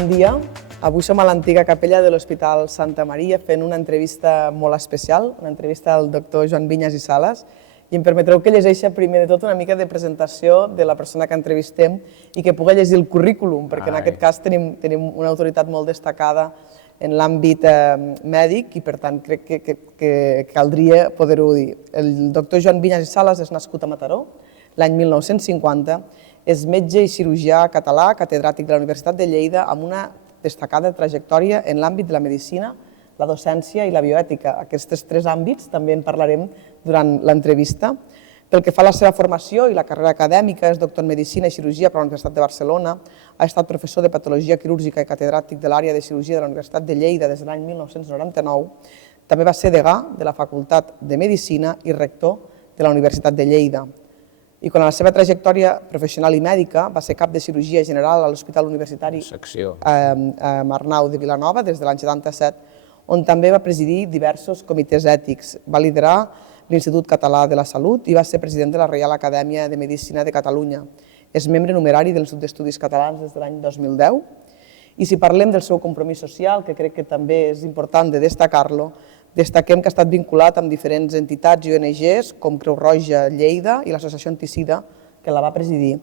bon dia. Avui som a l'antiga capella de l'Hospital Santa Maria fent una entrevista molt especial, una entrevista al doctor Joan Vinyes i Sales, i em permetreu que llegeixi primer de tot una mica de presentació de la persona que entrevistem i que pugui llegir el currículum, perquè en aquest cas tenim una autoritat molt destacada en l'àmbit mèdic i per tant crec que caldria poder-ho dir. El doctor Joan Vinyes i Sales és nascut a Mataró l'any 1950, és metge i cirurgià català, catedràtic de la Universitat de Lleida, amb una destacada trajectòria en l'àmbit de la medicina, la docència i la bioètica. Aquests tres àmbits també en parlarem durant l'entrevista. Pel que fa a la seva formació i la carrera acadèmica, és doctor en Medicina i Cirurgia per la Universitat de Barcelona, ha estat professor de Patologia Quirúrgica i catedràtic de l'àrea de Cirurgia de la Universitat de Lleida des de l'any 1999. També va ser degà de la Facultat de Medicina i rector de la Universitat de Lleida. I quan a la seva trajectòria professional i mèdica va ser cap de cirurgia general a l'Hospital Universitari Arnau de Vilanova des de l'any 77, on també va presidir diversos comitès ètics. Va liderar l'Institut Català de la Salut i va ser president de la Reial Acadèmia de Medicina de Catalunya. És membre numerari de l'Institut d'Estudis Catalans des de l'any 2010. I si parlem del seu compromís social, que crec que també és important de destacar-lo, destaquem que ha estat vinculat amb diferents entitats i ONGs com Creu Roja Lleida i l'Associació Anticida, que la va presidir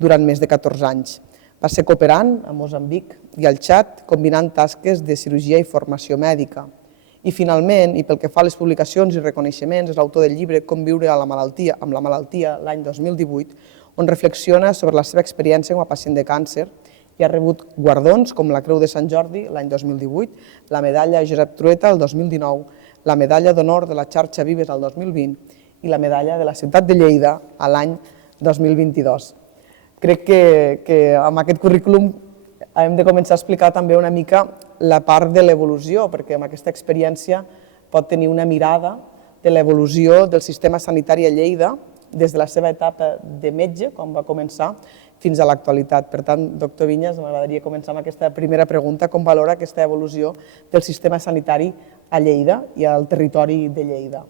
durant més de 14 anys. Va ser cooperant a Moçambic i al Txad, combinant tasques de cirurgia i formació mèdica. I finalment, i pel que fa a les publicacions i reconeixements, és l'autor del llibre Com viure amb la malaltia l'any 2018, on reflexiona sobre la seva experiència com a pacient de càncer i ha rebut guardons com la Creu de Sant Jordi l'any 2018, la medalla Josep Trueta el 2019, la medalla d'honor de la xarxa Vives el 2020 i la medalla de la ciutat de Lleida l'any 2022. Crec que amb aquest currículum hem de començar a explicar també una mica la part de l'evolució, perquè amb aquesta experiència pot tenir una mirada de l'evolució del sistema sanitari a Lleida des de la seva etapa de metge, quan va començar, fins a l'actualitat. Per tant, doctor Vinyes, m'agradaria començar amb aquesta primera pregunta. Com valora aquesta evolució del sistema sanitari a Lleida i al territori de Lleida?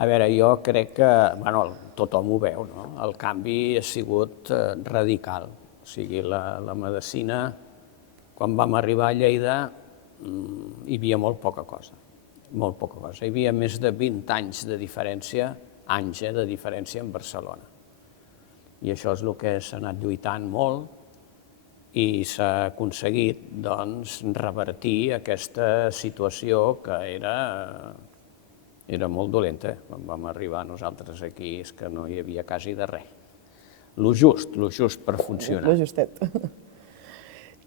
A veure, jo crec que, bueno, tothom ho veu, no? El canvi ha sigut radical. O sigui, la medicina, quan vam arribar a Lleida, hi havia molt poca cosa. Molt poca cosa. Hi havia més de 20 anys de diferència, de diferència amb Barcelona. I això és el que s'ha anat lluitant molt i s'ha aconseguit revertir aquesta situació que era molt dolenta. Quan vam arribar nosaltres aquí és que no hi havia quasi de res. Lo just per funcionar. Lo justet.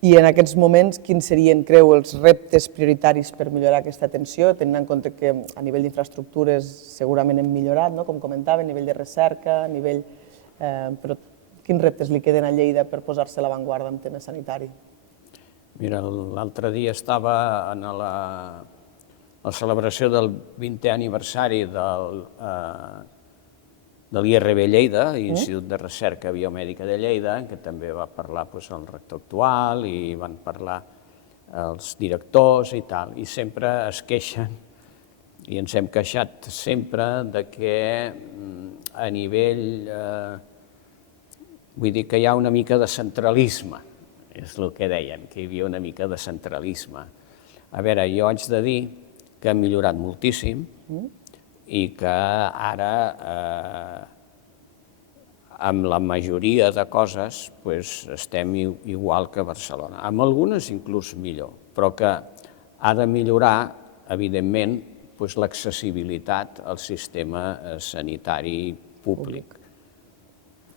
I en aquests moments, quins serien, creu, els reptes prioritaris per millorar aquesta atenció, tenint en compte que a nivell d'infraestructures segurament hem millorat, com comentava, a nivell de recerca, a nivell... Però quins reptes li queden a Lleida per posar-se a l'avantguarda en tema sanitari? Mira, l'altre dia estava en la celebració del 20è aniversari de l'IRB Lleida, Institut de Recerca Biomèdica de Lleida, que també va parlar el rector actual i van parlar els directors i tal, i sempre es queixen, i ens hem queixat sempre de que a nivell, vull dir que hi ha una mica de centralisme, és el que deien, que hi havia una mica de centralisme. A veure, jo haig de dir que hem millorat moltíssim i que ara, amb la majoria de coses, estem igual que Barcelona. Amb algunes inclús millor, però que ha de millorar, evidentment, l'accessibilitat al sistema sanitari públic.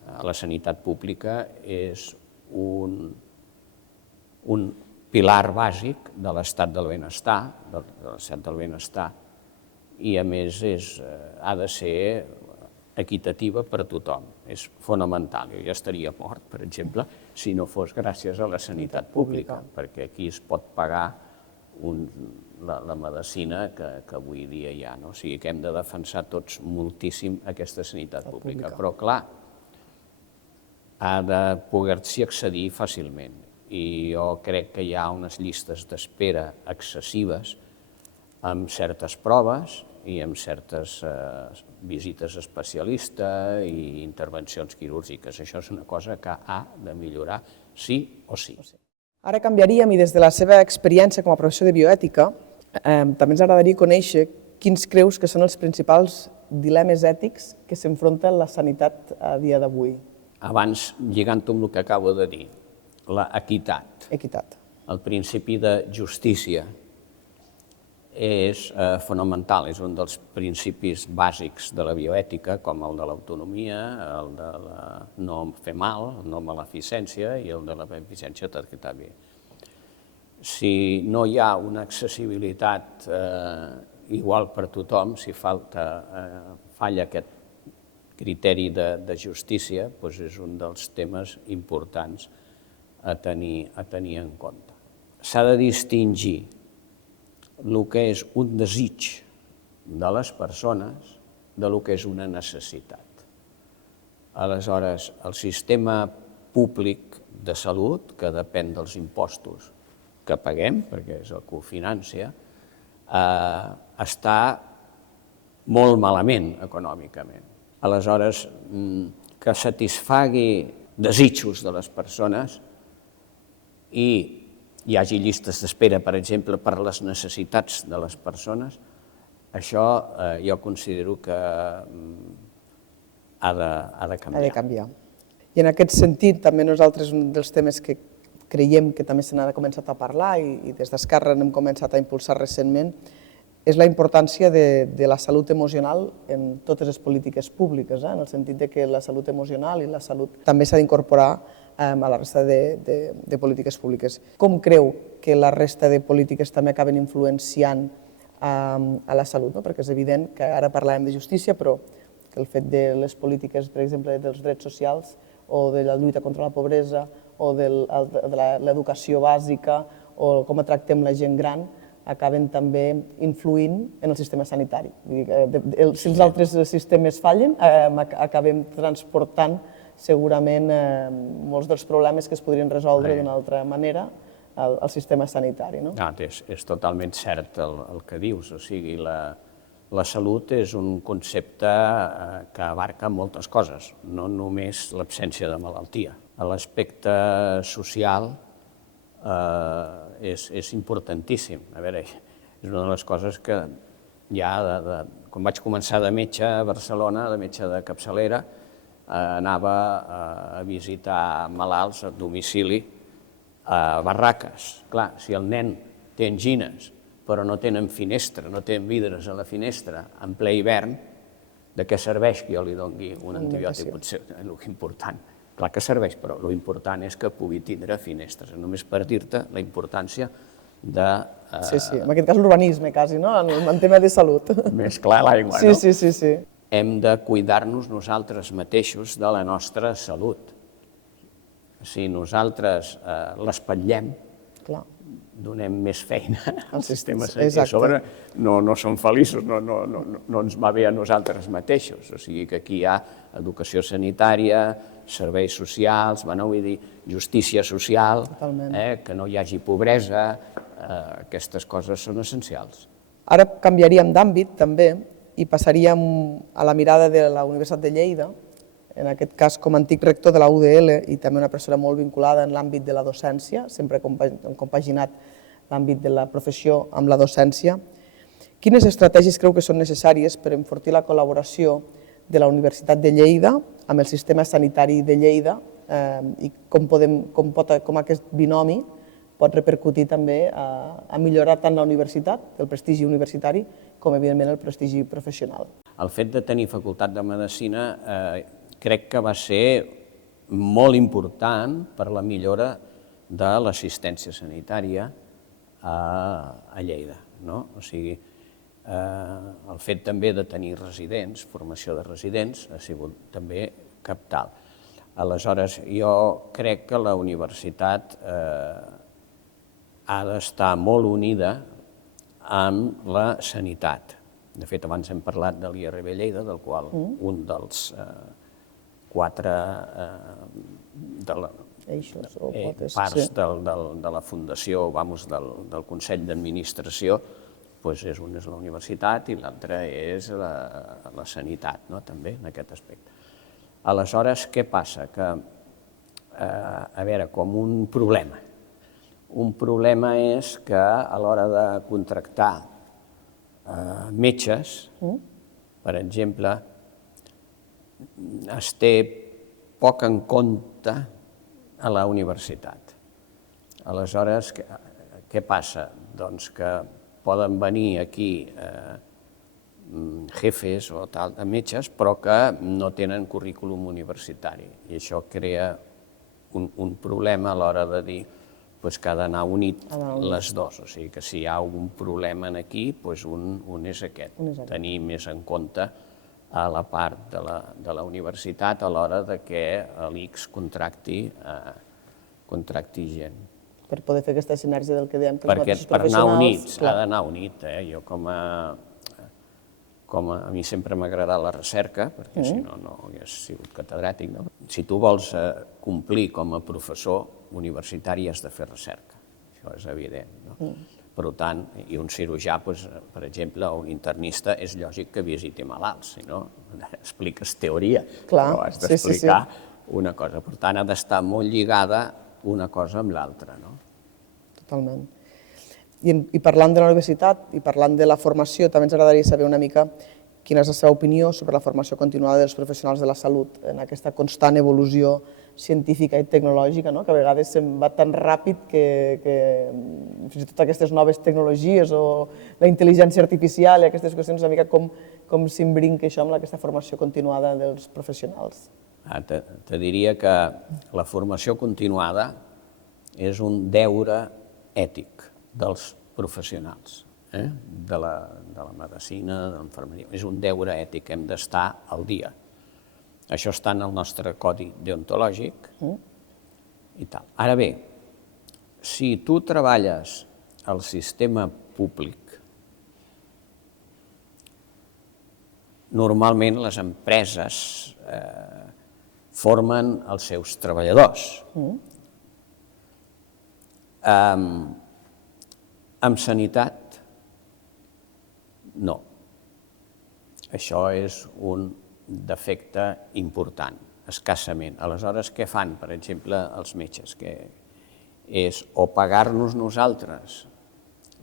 La sanitat pública és un pilar bàsic de l'estat del benestar, i a més ha de ser equitativa per a tothom. És fonamental. Jo ja estaria mort, per exemple, si no fos gràcies a la sanitat pública, perquè aquí es pot pagar la medicina que avui dia hi ha. O sigui que hem de defensar tots moltíssim aquesta sanitat pública. Però, clar, ha de poder-s'hi accedir fàcilment. I jo crec que hi ha unes llistes d'espera excessives amb certes proves i amb certes visites a especialista i intervencions quirúrgiques. Això és una cosa que ha de millorar sí o sí. Ara canviaríem i des de la seva experiència com a professor de bioètica també ens agradaria conèixer quins creus que són els principals dilemes ètics que s'enfronta la sanitat a dia d'avui. Abans, lligant-ho amb el que acabo de dir, l'equitat, Equitat. el principi de justícia és fonamental, és un dels principis bàsics de la bioètica, com el de l'autonomia, el de no fer mal, no maleficència i el de la beneficència tractar bé. Si no hi ha una accessibilitat igual per tothom, si falla aquest criteri de justícia, doncs és un dels temes importants a tenir en compte. S'ha de distingir el que és un desig de les persones del que és una necessitat. Aleshores, el sistema públic de salut, que depèn dels impostos que paguem, perquè és el que ho financia, està molt malament econòmicament. Aleshores, que satisfagui desitjos de les persones i hi hagi llistes d'espera, per exemple, per les necessitats de les persones, això jo considero que ha de canviar. Ha de canviar. I en aquest sentit, també nosaltres, un dels temes que creiem que també se n'ha començat a parlar i des d'Esquerra n'hem començat a impulsar recentment, és la importància de la salut emocional en totes les polítiques públiques, en el sentit que la salut emocional i la salut també s'ha d'incorporar a la resta de polítiques públiques. Com creu que la resta de polítiques també acaben influenciant a la salut? Perquè és evident que ara parlàvem de justícia, però que el fet de les polítiques, per exemple, dels drets socials o de la lluita contra la pobresa o de l'educació bàsica o com tractem la gent gran, acaben també influint en el sistema sanitari. Si els altres sistemes fallen, acabem transportant segurament molts dels problemes que es podrien resoldre d'una altra manera al sistema sanitari. És totalment cert el que dius, o sigui, la salut és un concepte que abarca moltes coses, no només l'absència de malaltia. L'aspecte social és importantíssim. A veure, és una de les coses que ja, quan vaig començar de metge a Barcelona, de metge de capçalera, anava a visitar malalts a domicili a barraques. Clar, si el nen té angines, però no tenen finestra, no tenen vidres a la finestra en ple hivern, de què serveix que jo li doni un antibiòtic? Potser és important. Clar que serveix, però l'important és que pugui tindre finestres. Només per dir-te la importància de... Sí, en aquest cas l'urbanisme, quasi, no? En tema de salut. Més clar l'aigua, no? Sí. Hem de cuidar-nos nosaltres mateixos de la nostra salut. Si nosaltres l'espatllem, donem més feina al sistema sanitari. A sobre no som feliços, no ens va bé a nosaltres mateixos. O sigui que aquí hi ha educació sanitària, serveis socials, vull dir, justícia social, que no hi hagi pobresa, aquestes coses són essencials. Ara canviaríem d'àmbit també i passaríem a la mirada de la Universitat de Lleida, en aquest cas com a antic rector de la UDL i també una persona molt vinculada en l'àmbit de la docència, sempre hem compaginat l'àmbit de la professió amb la docència. Quines estratègies creu que són necessàries per enfortir la col·laboració de la Universitat de Lleida amb el sistema sanitari de Lleida i com aquest binomi pot repercutir també a millorar tant la universitat, el prestigi universitari, com evidentment el prestigi professional? El fet de tenir facultat de medicina crec que va ser molt important per la millora de l'assistència sanitària a Lleida. O sigui, el fet també de tenir residents, formació de residents, ha sigut també cabdal. Aleshores, jo crec que la universitat ha d'estar molt unida amb la sanitat. De fet, abans hem parlat de l'IRB Lleida, del qual un dels 4 parts de la fundació, del Consell d'Administració, és una és la universitat i l'altra és la sanitat, també, en aquest aspecte. Aleshores, què passa? Que, a veure, com un problema, Un problema és que a l'hora de contractar metges, per exemple, es té poc en compte a la universitat. Aleshores, què passa? Doncs que poden venir aquí jefes o tal de metges, però que no tenen currículum universitari. I això crea un problema a l'hora de dir que ha d'anar unit les dues. O sigui que si hi ha algun problema aquí, un és aquest. Tenir més en compte a la part de la universitat a l'hora que l'ICS contracti gent. Per poder fer aquesta sinergia del que dèiem. Perquè per anar units, ha d'anar unit. Jo a mi sempre m'ha agradat la recerca, perquè si no, no hagués sigut catedràtic. Si tu vols complir com a professor universitari has de fer recerca, això és evident. Per tant, i un cirurgià, per exemple, o un internista, és lògic que visiti malalts, si no expliques teoria, però has d'explicar una cosa. Per tant, ha d'estar molt lligada una cosa amb l'altra. Totalment. I parlant de la universitat i parlant de la formació, també ens agradaria saber una mica quina és la seva opinió sobre la formació continuada dels professionals de la salut en aquesta constant evolució científica i tecnològica, que a vegades se'n va tan ràpid que fins i tot aquestes noves tecnologies o la intel·ligència artificial i aquestes qüestions, una mica com s'embrinca això amb aquesta formació continuada dels professionals. Te diria que la formació continuada és un deure ètic dels professionals, de la medicina, de l'infermeria. És un deure ètic, hem d'estar al dia. Això està en el nostre codi deontològic i tal. Ara bé, si tu treballes al sistema públic, normalment les empreses formen els seus treballadors. Amb sanitat, no. Això és un defecte important, escassament. Aleshores, què fan, per exemple, els metges? És o pagar-nos nosaltres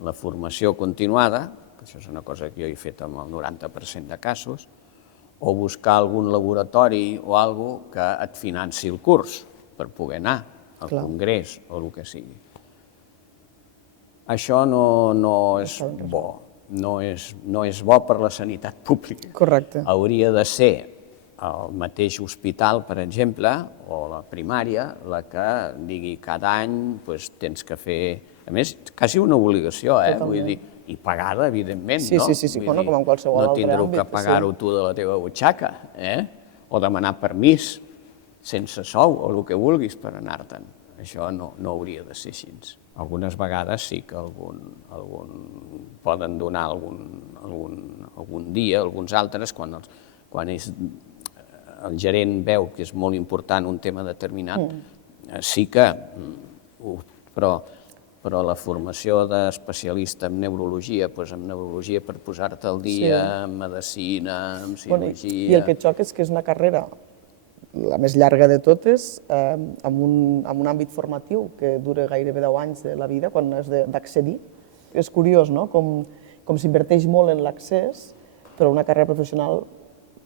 la formació continuada, que això és una cosa que jo he fet amb el 90% de casos, o buscar algun laboratori o alguna cosa que et financi el curs per poder anar al congrés o el que sigui. Això no és bo, no és bo per la sanitat pública. Correcte. Hauria de ser el mateix hospital, per exemple, o la primària, la que digui cada any tens que fer, a més, quasi una obligació, vull dir, i pagada, evidentment, no? Sí, com en qualsevol altre àmbit. No tindreu que pagar-ho tu de la teva butxaca, o demanar permís sense sou o el que vulguis per anar-te'n. Això no hauria de ser així. Algunes vegades sí que poden donar algun dia, alguns altres, quan el gerent veu que és molt important un tema determinat, sí que, però la formació d'especialista en neurologia, per posar-te al dia, en medicina, en cirurgia... I el que xoca és que és una carrera, la més llarga de totes, amb un àmbit formatiu que dura gairebé 10 anys de la vida quan has d'accedir. És curiós, no?, com s'inverteix molt en l'accés, però una carrera professional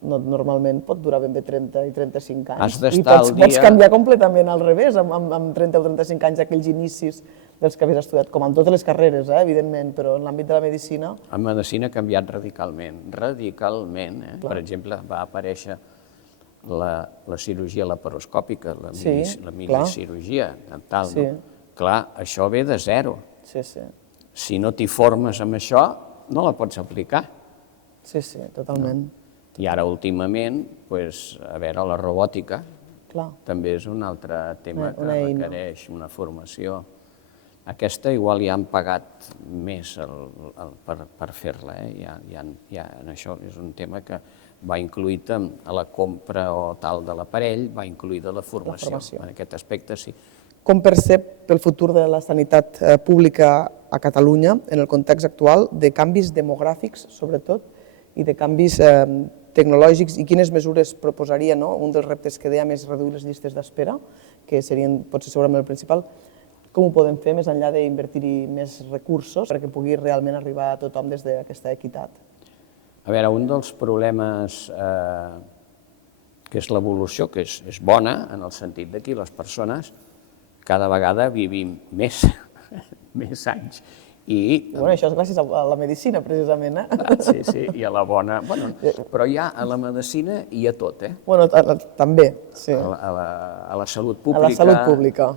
normalment pot durar ben bé 30 i 35 anys. I pots canviar completament al revés, amb 30 o 35 anys aquells inicis dels que havies estudiat, com en totes les carreres, evidentment, però en l'àmbit de la medicina... En medicina ha canviat radicalment, radicalment. Per exemple, va aparèixer la cirurgia laparoscòpica, la minicirurgia dental. Clar, això ve de zero. Si no t'hi formes amb això, no la pots aplicar. Sí, totalment. I ara, últimament, a veure, la robòtica també és un altre tema que requereix una formació. Aquesta igual ja han pagat més per fer-la. Això és un tema que va incluït a la compra o tal de l'aparell, va incluïda la formació. En aquest aspecte, sí. Com percep el futur de la sanitat pública a Catalunya en el context actual de canvis demogràfics, sobretot, i de canvis tecnològics, i quines mesures proposaria? Un dels reptes que dèiem és reduir les llistes d'espera, que serien potser segurament el principal. Com ho podem fer més enllà d'invertir-hi més recursos perquè pugui realment arribar a tothom des d'aquesta equitat? A veure, un dels problemes que és l'evolució, que és bona en el sentit de que les persones cada vegada vivim més, més anys. Bueno, això és gràcies a la medicina, precisament, Sí, sí, i a la bona... Bueno, però ja a la medicina i a tot, Bueno, també, sí. A la salut pública... A la salut pública.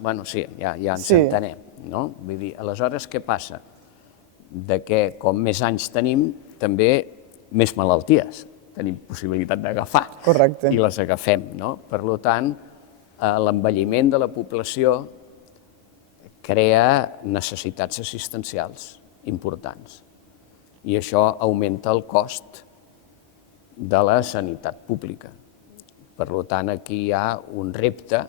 Bueno, sí, ja ens entenem, no? Vull dir, aleshores, què passa? De que com més anys tenim, també més malalties tenim possibilitat d'agafar. Correcte. I les agafem, no? Per tant, l'envelliment de la població crea necessitats assistencials importants i això augmenta el cost de la sanitat pública. Per tant, aquí hi ha un repte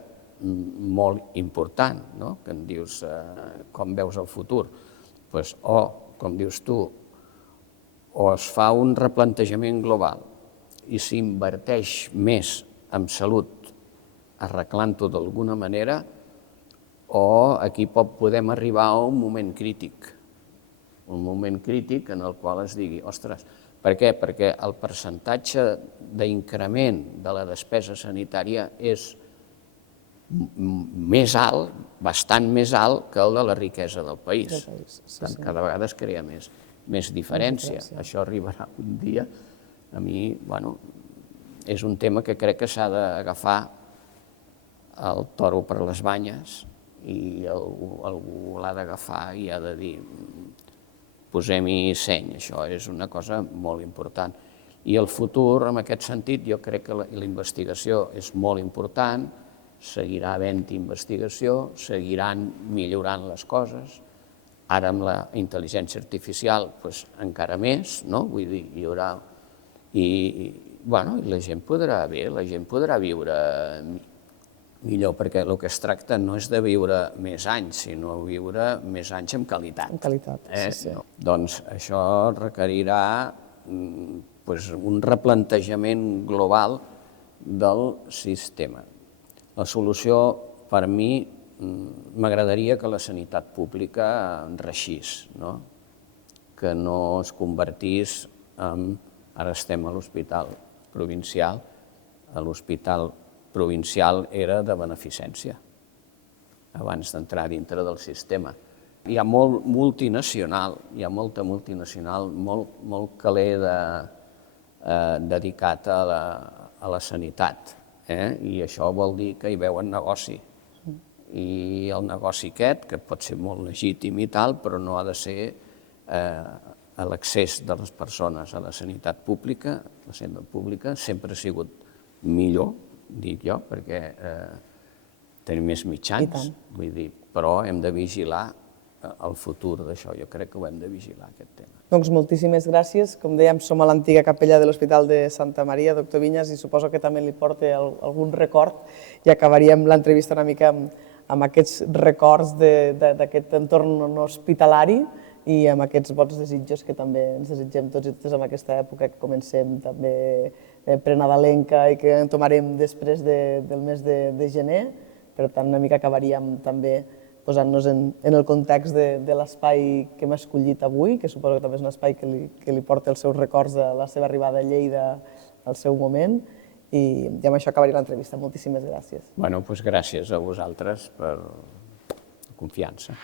molt important, no? Que em dius com veus el futur. O, com dius tu, o es fa un replantejament global i s'inverteix més en salut arreglant-ho d'alguna manera, o aquí podem arribar a un moment crític en el qual es digui, ostres, per què? Perquè el percentatge d'increment de la despesa sanitària és més alt, bastant més alt que el de la riquesa del país. Cada vegada es crea més diferència. Això arribarà un dia. A mi, bueno, és un tema que crec que s'ha d'agafar el toro per les banyes i algú l'ha d'agafar i ha de dir posem-hi seny, això és una cosa molt important. I el futur, en aquest sentit, jo crec que la investigació és molt important, seguirà havent-hi investigació, seguiran millorant les coses, ara amb la intel·ligència artificial encara més, vull dir, hi haurà... I la gent podrà viure millor, perquè el que es tracta no és de viure més anys, sinó viure més anys amb qualitat. Amb qualitat, sí. Doncs això requerirà un replantejament global del sistema. La solució, per mi, m'agradaria que la sanitat pública reixís, que no es convertís en... Ara estem a l'hospital provincial, l'hospital provincial era de beneficència, abans d'entrar dintre del sistema. Hi ha molt multinacional, molta multinacional, molt caler dedicat a la sanitat, i això vol dir que hi veuen negoci. I el negoci aquest, que pot ser molt legítim i tal, però no ha de ser l'accés de les persones a la sanitat pública. La sanitat pública sempre ha sigut millor, dic jo, perquè tenim més mitjans, vull dir, però hem de vigilar el futur d'això. Jo crec que ho hem de vigilar, aquest tema. Doncs moltíssimes gràcies. Com dèiem, som a l'antiga capella de l'Hospital de Santa Maria, doctor Viñas, i suposo que també li porta algun record, i acabaríem l'entrevista una mica amb aquests records d'aquest entorn hospitalari i amb aquests bons desitjos que també ens desitgem tots i totes en aquesta època que comencem també prenadalenca i que entomarem després del mes de gener. Per tant, una mica acabaríem també posant-nos en el context de l'espai que hem escollit avui, que suposo que també és un espai que li porta els seus records de la seva arribada a Lleida al seu moment, i amb això acabaria l'entrevista. Moltíssimes gràcies. Gràcies a vosaltres per la confiança.